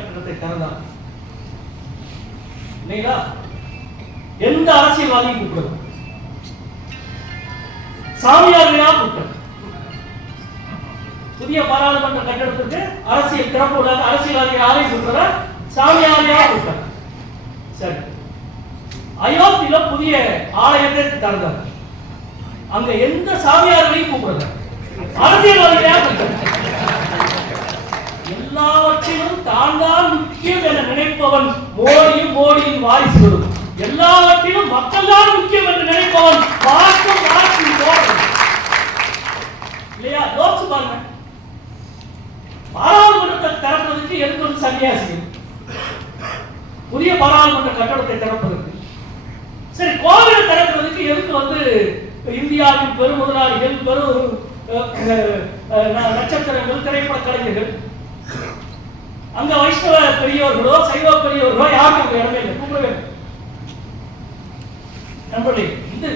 கட்டணத்தை திறந்தார் இல்லைங்களா? எந்த அரசியல்வாதியும் கூப்பிடுது சாமியார்களா கூப்பிட்டது புதிய பாராளுமன்ற கட்டடத்துக்கு அரசியல் திறப்பு உள்ளாத அரசியல்வாதிகள் யாரையும் கூப்பிடுற சாமியார்களா கூப்பிட்டார். சரி. அயோத்தியில புதிய ஆலயத்தை திறந்தார். அங்க எந்த சாமியார்களையும் கூப்பிடுறது அரசியல்வாதிகளா கூப்பிட்டார் எல்லாவற்றிலும் தான் தான் முக்கியம் என நினைப்பவன் மோடியும் மோடியின் வாரிசுகளும். எல்லாவற்றிலும் மக்கள் தான் முக்கியம் என்று நினைப்பவன் மாற்றம் மாற்றி போடுறது இல்லையா? யோசிச்சு பாருங்க. பாராளுமன்றத்தை திறப்பதற்கு எதுக்கு ஒரு சன்னியாசி புதிய பாராளுமன்ற கட்டடத்தை திறப்பதற்கு. சரி கோவிலை திறக்கிறதுக்கு எதுக்கு வந்து இந்தியாவின் பெரும் முதலாளிகள் பெரும் ந- நட்சத்திரங்கள் திரைப்பட கலைஞர்கள் அங்க வைஷ்ணவ பெரியவர்களோ சைவ பெரியவர்களோ யாருக்கும் அங்க இடமே இல்லை. கூப்பிடவே நண்பர்களே இது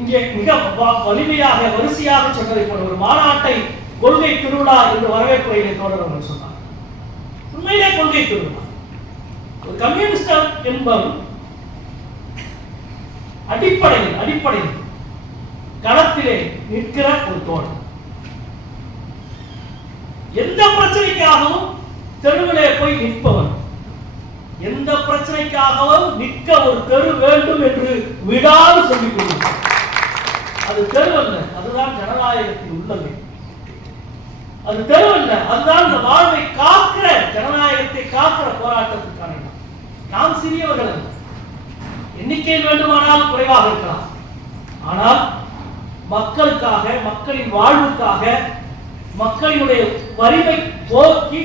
இங்கே மிக வலிமையாக வரிசையாக சொன்னதை போல ஒரு மாநாட்டை கொள்கை திருவிழா என்று வரவேற்புரையிலே தொடர்பு சொன்னார். உண்மையிலே கொள்கை திருவிழா. ஒரு கம்யூனிஸ்ட் என்பவன் அடிப்படையில் அடிப்படையில் களத்திலே நிற்கிற ஒரு தோழன் எந்த பிரச்சனைக்காகவும் தெருவிலே போய் நிற்பவன். எந்த பிரச்சனைக்காகவும் நிற்க ஒரு தெரு வேண்டும் என்று விடாது சொல்லிக் கொண்டிருக்கிறார் அது தெருவல்ல அதுதான் ஜனநாயகத்தின் உள்ளது. அது தெருவல்ல அதுதான் இந்த வாழ்வை காக்கிற ஜனநாயகத்தை காக்கிற போராட்டத்துக்கான நாம் சிறியவர்கள் அல்ல. எண்ணிக்கையில் வேண்டுமானால் குறைவாக இருக்கலாம். ஆனால் மக்களுக்காக மக்களின் வாழ்வுக்காக மக்களினுடைய வரிமை போக்கி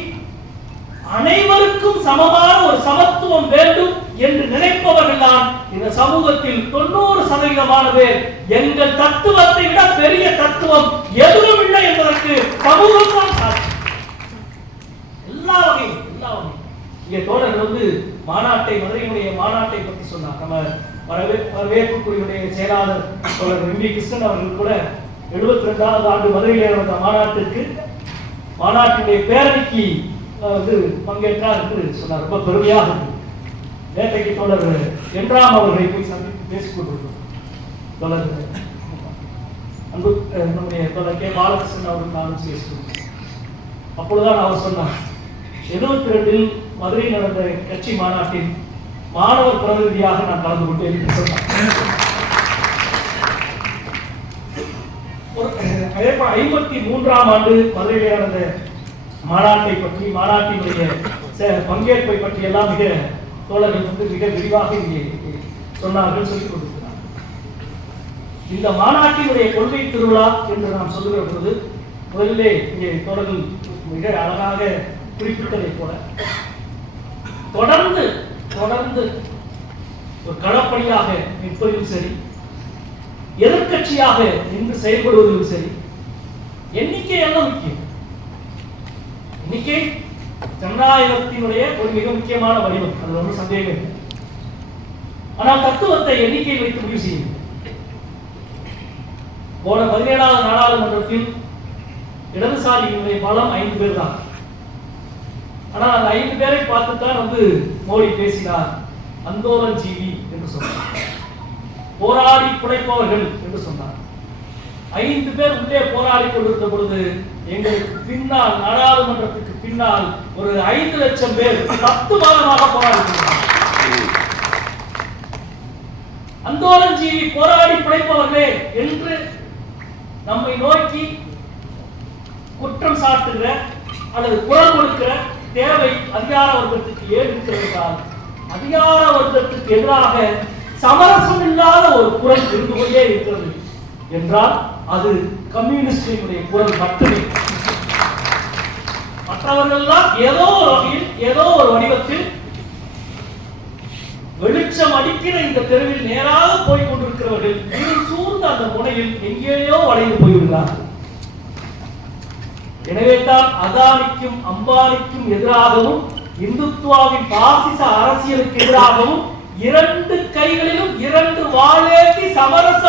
அனைவருக்கும் சமமான ஒரு சமத்துவம் வேண்டும் என்று நினைப்பவர்கள் தான் இந்த சமூகத்தில் தொண்ணூறு சதவீதமான பேர். எங்கள் தத்துவத்தை விட பெரிய தத்துவம் எதுவும் இல்லை என்பதற்கு சமூகம் தான் சாட்சி. எல்லா வகையும் எல்லா வகையும் இங்கே தோழர்கள் வந்து மாநாட்டை மதுரையினுடைய மாநாட்டை பற்றி சொன்னார். நம்ம வரவே வரவேற்புக்குரியுடைய செயலாளர் தோழர் எம் வி கிருஷ்ணன் அவர்கள் கூட எழுபத்தி ரெண்டாவது ஆண்டு மதுரையில் நடந்த மாநாட்டிற்கு மாநாட்டினுடைய பேரணிக்கு வந்து பங்கேற்றார் என்று சொன்னார். ரொம்ப பெருமையாக இருக்கு நேற்றைக்கு தொடர் என்றாம் அவர்களை போய் சந்தித்து பேசிக் கொண்டிருந்தோம். தொடர் அன்பு நம்முடைய தொடர் கே. பாலகிருஷ்ணன் அவர்கள் நானும் பேசுகிறோம் அப்பொழுதுதான் அவர் சொன்னார் எழுபத்தி ரெண்டில் மதுரையில் நடந்த கட்சி மாநாட்டில் மாணவர் பிரதிநிதியாக நான் கலந்து கொண்டேன் என்று சொன்னார் ஒரு அதே போல ஐம்பத்தி மூன்றாம் ஆண்டு மதுரையில் நடந்த மாநாட்டை பற்றி மாநாட்டினுடைய பங்கேற்பை பற்றி எல்லாம் மிக தோழர்கள் வந்து மிக விரிவாக இங்கே சொன்னார்கள் சொல்லிக் கொடுக்கிறார் இந்த மாநாட்டினுடைய கொள்கை திருவிழா என்று நாம் சொல்லுகிற பொழுது முதலிலே இங்கே தோழர்கள் மிக அழகாக குறிப்பிட்டதை போல தொடர்ந்து தொடர்ந்து ஒரு களப்பணியாக நிற்பதிலும் சரி எதிர்க்கட்சியாக நின்று செயல்படுவதிலும் சரி எண்ணிக்கை எல்லாம் முக்கியம்? எண்ணிக்கை ஜனநாயகத்தினுடைய ஒரு மிக முக்கியமான வடிவம். அது ஒன்றும் சந்தேகம் இல்லை. ஆனால் தத்துவத்தை எண்ணிக்கையில் வைத்து முடிவு செய்யும் போன பதினேழாவது நாடாளுமன்றத்தில் இடதுசாரியினுடைய பலம் ஐந்து பேர் தான். ஆனால் அந்த ஐந்து பேரை பார்த்துத்தான் வந்து மோடி பேசினார். அந்தோலன் ஜீவி என்று சொன்னார். போராடி குடைப்பவர்கள் என்று சொன்னார். ஐந்து பேர் உள்ளே போராடி கொண்டிருந்த பொழுது எங்களுக்கு பின்னால் நாடாளுமன்றத்துக்கு பின்னால் ஒரு ஐந்து லட்சம் பேர் பத்து மாதமாக போராடி கொண்டிருந்தார்கள். அந்தோலன் ஜீவி போராடி பிழைப்பவர்களே என்று நம்மை நோக்கி குற்றம் சாட்டுகிற அல்லது குரல் கொடுக்கிற தேவை அதிகார வர்க்கத்துக்கு ஏன் அதிகார வர்க்கத்துக்கு எதிராக சமரசம் இல்லாத ஒரு குரல் இருந்து கொண்டே இருக்கிறது என்றால் அது கம்யூனிஸ்டினுடைய குரல் மட்டுமே. மற்றவர்கள்லாம் ஏதோ ஒரு வகையில் ஏதோ ஒரு வடிவத்தில் வெளிச்சம் அடிக்கிற இந்த தெருவில் நேராக போய் கொண்டிருக்கிறவர்கள் சூழ்ந்த அந்த முனையில் எங்கேயோ வளைந்து போய்விடுகிறார்கள். எனவே தான் அதானிக்கும் அம்பானிக்கும் எதிராகவும் இந்துத்துவாவின் பாசிச அரசியலுக்கு எதிராகவும் இரண்டு கைகளிலும் இரண்டு வாழேந்தி சமரச